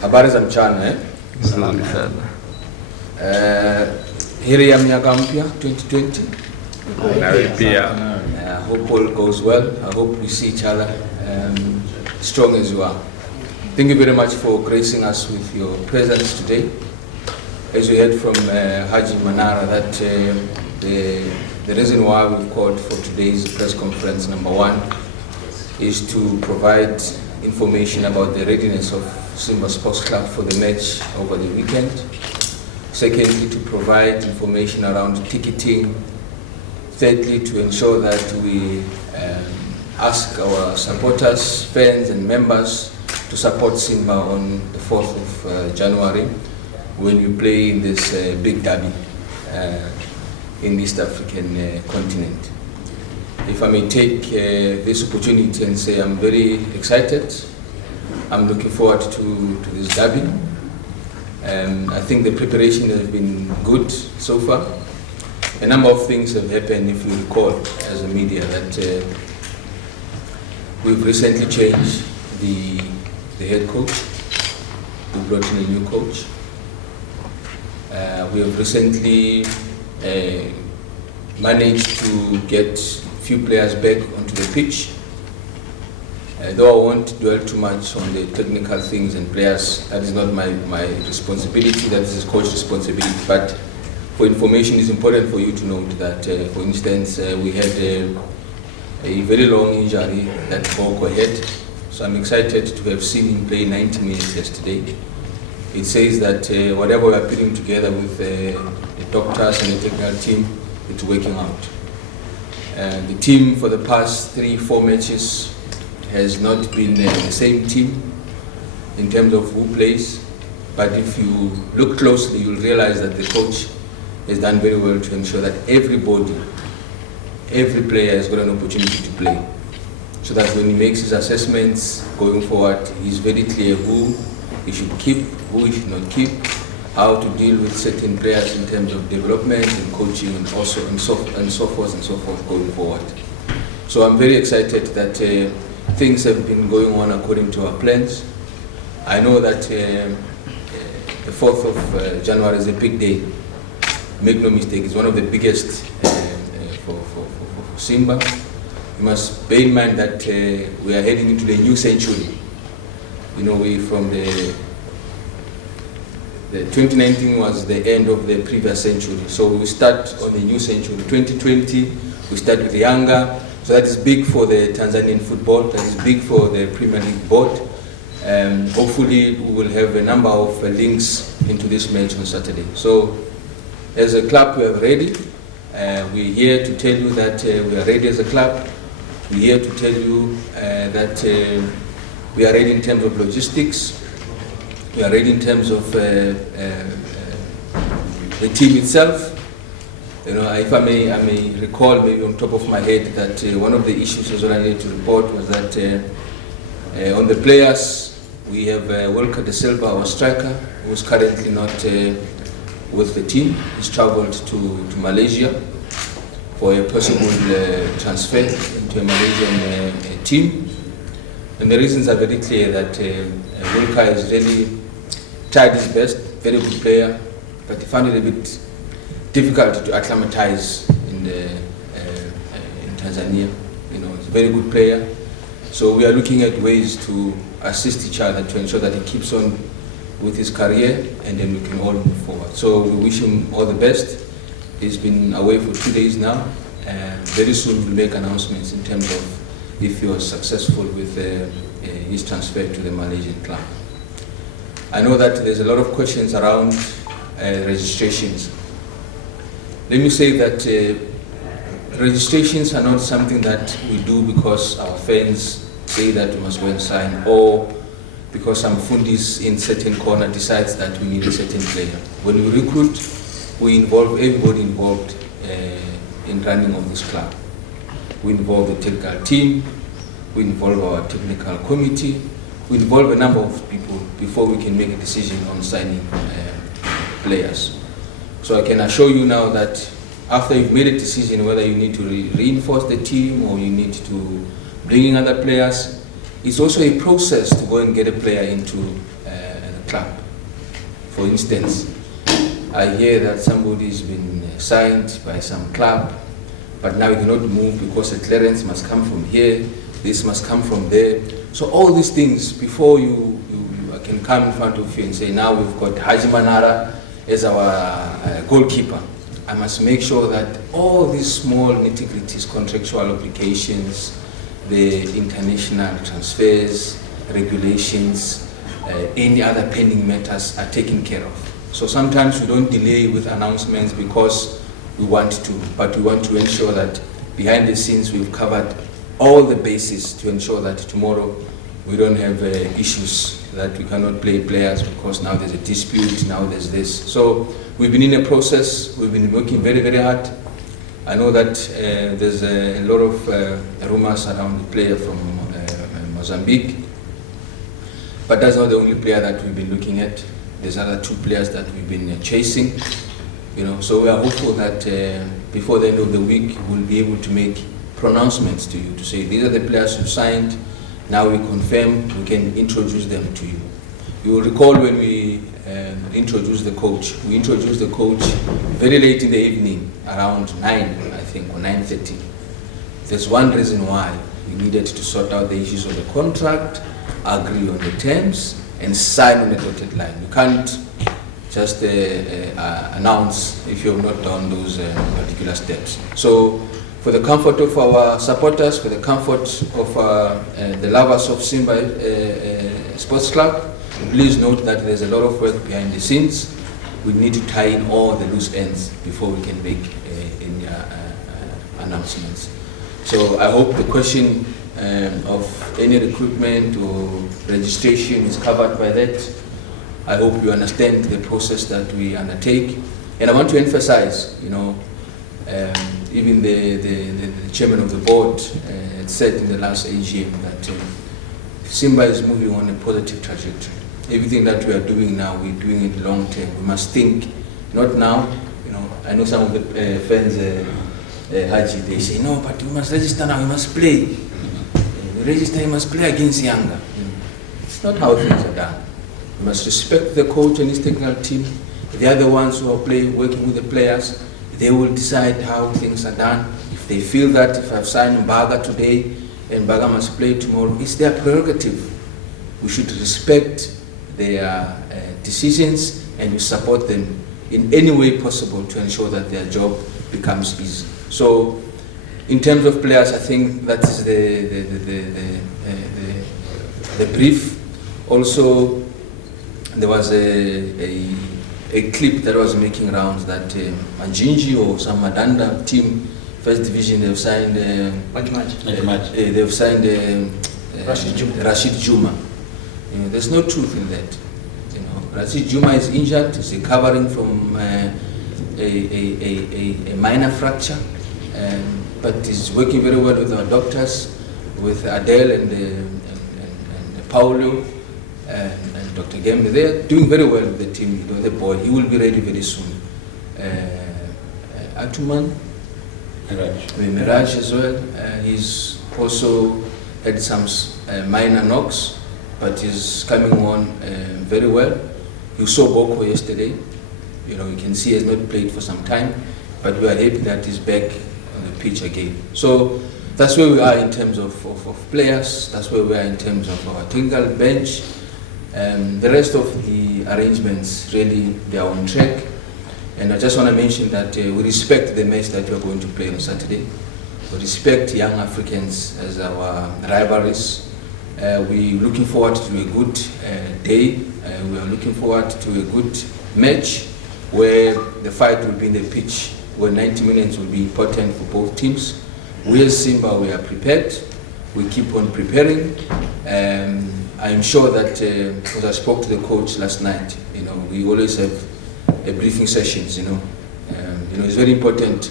Habari za mchana heri ya miaka mpya 2020. I hope all goes well. I hope we see each other strong as you are. Thank you very much for gracing us with your presence today. As we heard from Haji Manara, that the reason why we've called for today's press conference, number one, is to provide information about the readiness of Simba Sports Club for the match over the weekend. Secondly, to provide information around ticketing. Thirdly, to ensure that we ask our supporters, fans and members to support Simba on the 4th of January when we play in this big derby in the East African continent. If I may take this opportunity and say I'm very excited. I'm looking forward to this derby. I think the preparation has been good so far. A number of things have happened, if you recall, as a media, that we've recently changed the head coach. We brought in a new coach. We have recently managed to get few players back onto the pitch. Though I won't dwell too much on the technical things and players, that is not my responsibility, that is the coach's responsibility. But for information, it's important for you to note that, for instance, we had a very long injury that Boko had. So I'm excited to have seen him play 90 minutes yesterday. It says that whatever we are putting together with the doctors and the technical team, it's working out. The team for the past 3-4 matches has not been the same team in terms of who plays, but if you look closely, you'll realize that the coach has done very well to ensure that every player has got an opportunity to play, so that when he makes his assessments going forward, he's very clear who he should keep, who he should not keep, how to deal with certain players in terms of development and coaching, and also and so forth going forward. So I'm very excited that things have been going on according to our plans. I know that the 4th of January is a big day. Make no mistake, it's one of the biggest for Simba. You must bear in mind that we are heading into the new century. You know, we from the 2019 was the end of the previous century. So we start on the new century. 2020, we start with Yanga. So that is big for the Tanzanian football. That is big for the Premier League board. Hopefully, we will have a number of links into this match on Saturday. So, as a club, we are ready. We're here to tell you that we are ready as a club. We're here to tell you that we are ready in terms of logistics. We are ready in terms of the team itself. You know, if I may recall, maybe on top of my head, that one of the issues as well I need to report was that on the players, we have Wilker da Silva, our striker, who is currently not with the team. He's traveled to Malaysia for a possible transfer into a Malaysian team. And the reasons are very clear, that Wilker has really tried his best, very good player, but he found it a bit difficult to acclimatize in Tanzania. You know, he's a very good player. So we are looking at ways to assist each other to ensure that he keeps on with his career, and then we can all move forward. So we wish him all the best. He's been away for 2 days now, and very soon we'll make announcements in terms of if he was successful with his transfer to the Malaysian club. I know that there's a lot of questions around registrations. Let me say that registrations are not something that we do because our fans say that we must go and sign, or because some fundis in certain corner decides that we need a certain player. When we recruit, we involve everybody involved in running of this club. We involve the technical team, we involve our technical committee, we involve a number of people before we can make a decision on signing players. So I can assure you now that after you've made a decision whether you need to reinforce the team or you need to bring in other players, it's also a process to go and get a player into the club. For instance, I hear that somebody's been signed by some club, but now you cannot move because the clearance must come from here, this must come from there. So all these things, before you can come in front of you and say, now we've got Haji Manara as our goalkeeper, I must make sure that all these small nitty-gritties, contractual obligations, the international transfers, regulations, any other pending matters are taken care of. So sometimes we don't delay with announcements because we want to, but we want to ensure that behind the scenes we've covered all the bases to ensure that tomorrow we don't have issues that we cannot play players because now there's a dispute, now there's this. So we've been in a process, we've been working very, very hard. I know that there's a lot of rumors around the player from Mozambique, but that's not the only player that we've been looking at. There's other 2 players that we've been chasing, so we are hopeful that before the end of the week we'll be able to make pronouncements to you to say these are the players who signed. Now we confirm, we can introduce them to you. You will recall when we introduced the coach. We introduced the coach very late in the evening, around 9, I think, or 9:30. There's one reason why we needed to sort out the issues of the contract, agree on the terms, and sign on the dotted line. You can't just announce if you have not done those particular steps. So for the comfort of our supporters, for the comfort of the lovers of Simba Sports Club, please note that there's a lot of work behind the scenes. We need to tie in all the loose ends before we can make any announcements. So I hope the question of any recruitment or registration is covered by that. I hope you understand the process that we undertake. And I want to emphasize, even the chairman of the board had said in the last AGM that Simba is moving on a positive trajectory. Everything that we are doing now, we're doing it long term. We must think, not now. I know some of the fans, Haji, they say, no, but we must register now, we must play. We register, you must play against Yanga. It's not how things are done. We must respect the coach and his technical team. They are the ones who are working with the players. They will decide how things are done. If they feel that if I've signed Mbaga today and Mbaga must play tomorrow, it's their prerogative. We should respect their decisions and we support them in any way possible to ensure that their job becomes easy. So in terms of players, I think that is the brief. Also, there was a clip that was making rounds that Manjinji or some Madanda team, first division, they've signed they've signed Rashid Juma. There's no truth in that. Rashid Juma is injured, he's recovering from a minor fracture, but he's working very well with our doctors, with Adele and Paulo and Dr. Gembe. They're doing very well with the team, the boy. He will be ready very soon. Atuman, Miraj as well. He's also had some minor knocks, but he's coming on very well. You saw Boko yesterday. You can see he has not played for some time, but we are happy that he's back on the pitch again. So that's where we are in terms of players. That's where we are in terms of our technical bench. The rest of the arrangements, really, they are on track. And I just want to mention that we respect the match that we are going to play on Saturday. We respect young Africans as our rivalries. We're looking forward to a good day. We are looking forward to a good match where the fight will be in the pitch, where 90 minutes will be important for both teams. We as Simba, we are prepared. We keep on preparing. I'm sure that, because I spoke to the coach last night, we always have a briefing sessions, it's very important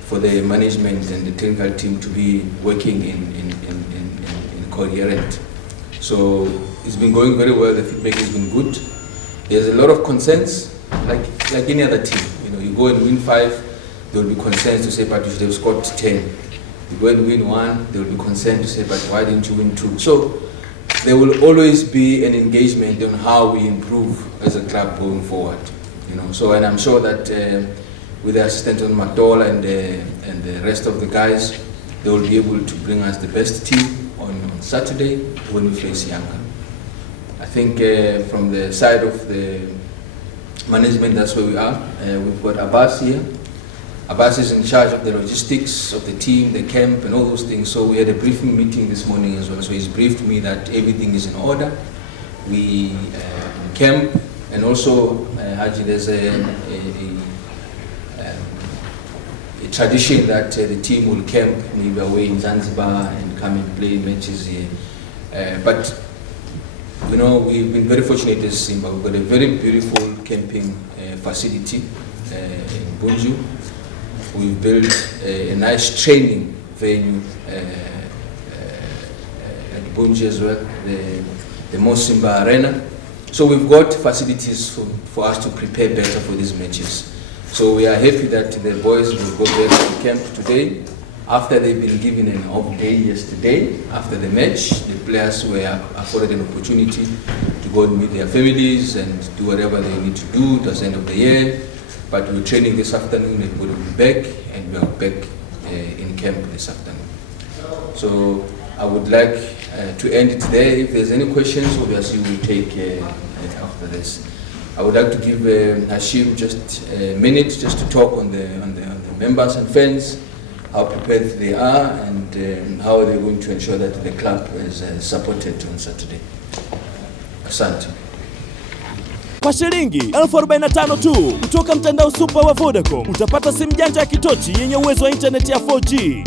for the management and the technical team to be working in coherent. So it's been going very well, the feedback has been good. There's a lot of concerns, like any other team. You go and win 5, there will be concerns to say, but you should have scored 10. You go and win 1, there will be concern to say, but why didn't you win 2? So there will always be an engagement on how we improve as a club going forward. So, and I'm sure that with the assistant on Matola and the rest of the guys, they will be able to bring us the best team on Saturday when we face Yanga. I think from the side of the management, that's where we are. We've got Abbas here. Abbas is in charge of the logistics of the team, the camp, and all those things. So we had a briefing meeting this morning as well. So he's briefed me that everything is in order. We camp, and also Haji, there's a tradition that the team will camp maybe away in Zanzibar and come and play matches here. But we've been very fortunate as Simba. We've got a very beautiful camping facility in Bunju. We've built a nice training venue at Bunju as well, the Mo Simba Arena. So we've got facilities for us to prepare better for these matches. So we are happy that the boys will go back to camp today. After they've been given an off day yesterday, after the match, the players were afforded an opportunity to go and meet their families and do whatever they need to do towards the end of the year. But we're training this afternoon, and we'll be back, and we are back in camp this afternoon. So I would like to end it there. If there's any questions, obviously we'll take it after this. I would like to give Hashim just a minute just to talk on the members and fans, how prepared they are, and how they're going to ensure that the club is supported on Saturday. Asante. Kwa shilingi 45,000 tu kutoka mtandao super wa Vodacom utapata simu janja ya kitochi yenye uwezo wa internet ya 4G.